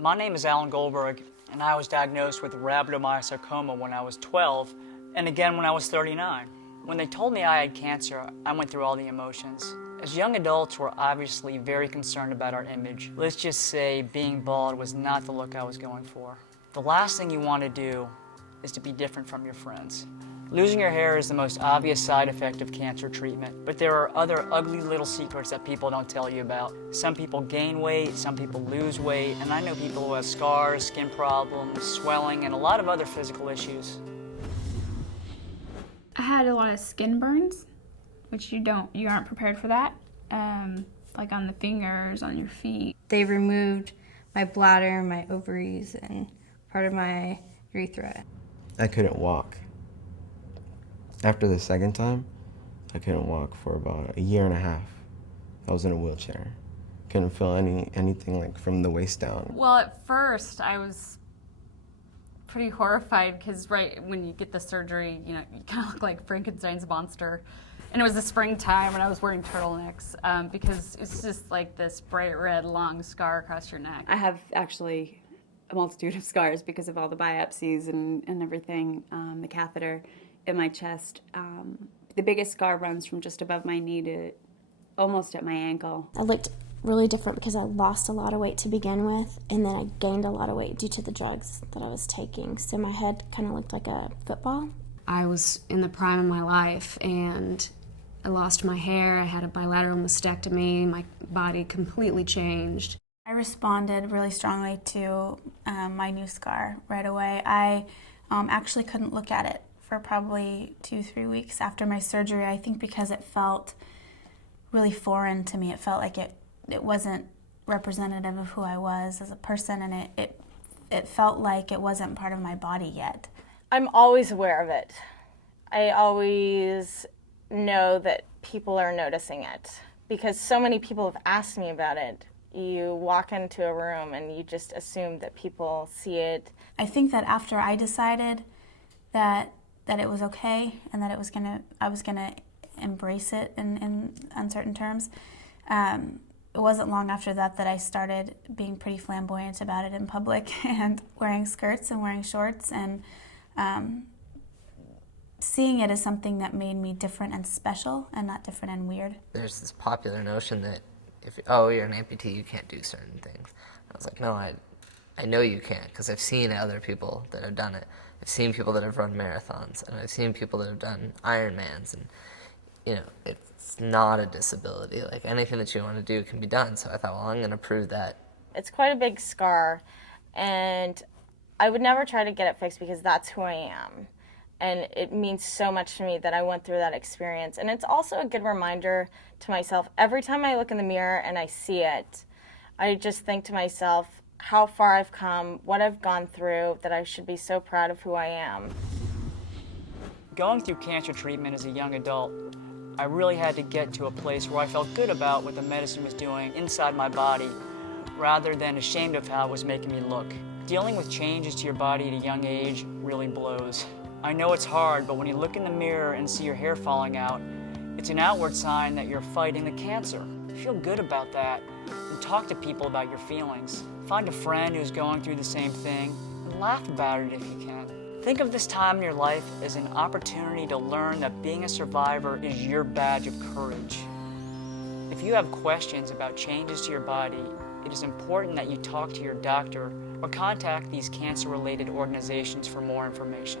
My name is Allan Goldberg, and I was diagnosed with rhabdomyosarcoma when I was 12, and again when I was 39. When they told me I had cancer, I went through all the emotions. As young adults, we're obviously very concerned about our image. Let's just say being bald was not the look I was going for. The last thing you want to do is to be different from your friends. Losing your hair is the most obvious side effect of cancer treatment, but there are other ugly little secrets that people don't tell you about. Some people gain weight, some people lose weight, and I know people who have scars, skin problems, swelling, and a lot of other physical issues. I had a lot of skin burns, which you aren't prepared for that, like on the fingers, on your feet. They removed my bladder, my ovaries, and part of my urethra. I couldn't walk. After the second time, I couldn't walk for about a year and a half. I was in a wheelchair. Couldn't feel anything like from the waist down. Well, at first I was pretty horrified because right when you get the surgery, you kind of look like Frankenstein's monster. And it was the springtime and I was wearing turtlenecks because it's just like this bright red long scar across your neck. I have actually a multitude of scars because of all the biopsies and everything, the catheter in my chest. The biggest scar runs from just above my knee to almost at my ankle. I looked really different because I lost a lot of weight to begin with, and then I gained a lot of weight due to the drugs that I was taking. So my head kind of looked like a football. I was in the prime of my life, and I lost my hair. I had a bilateral mastectomy. My body completely changed. I responded really strongly to my new scar right away. I actually couldn't look at it for probably 2-3 weeks after my surgery, I think because it felt really foreign to me. It felt like it wasn't representative of who I was as a person, and it felt like it wasn't part of my body yet. I'm always aware of it. I always know that people are noticing it because so many people have asked me about it. You walk into a room and you just assume that people see it. I think that after I decided that it was okay and that I was gonna embrace it in uncertain terms. It wasn't long after that I started being pretty flamboyant about it in public and wearing skirts and wearing shorts and seeing it as something that made me different and special and not different and weird. There's this popular notion that you're an amputee, you can't do certain things. I was like, no, I know you can't because I've seen other people that have done it. I've seen people that have run marathons, and I've seen people that have done Ironmans, and it's not a disability. Like anything that you want to do can be done. So I thought, well, I'm going to prove that. It's quite a big scar, and I would never try to get it fixed because that's who I am. And it means so much to me that I went through that experience. And it's also a good reminder to myself, every time I look in the mirror and I see it, I just think to myself, how far I've come, what I've gone through, that I should be so proud of who I am. Going through cancer treatment as a young adult, I really had to get to a place where I felt good about what the medicine was doing inside my body, rather than ashamed of how it was making me look. Dealing with changes to your body at a young age really blows. I know it's hard, but when you look in the mirror and see your hair falling out, it's an outward sign that you're fighting the cancer. Feel good about that and talk to people about your feelings. Find a friend who's going through the same thing and laugh about it if you can. Think of this time in your life as an opportunity to learn that being a survivor is your badge of courage. If you have questions about changes to your body, it is important that you talk to your doctor or contact these cancer-related organizations for more information.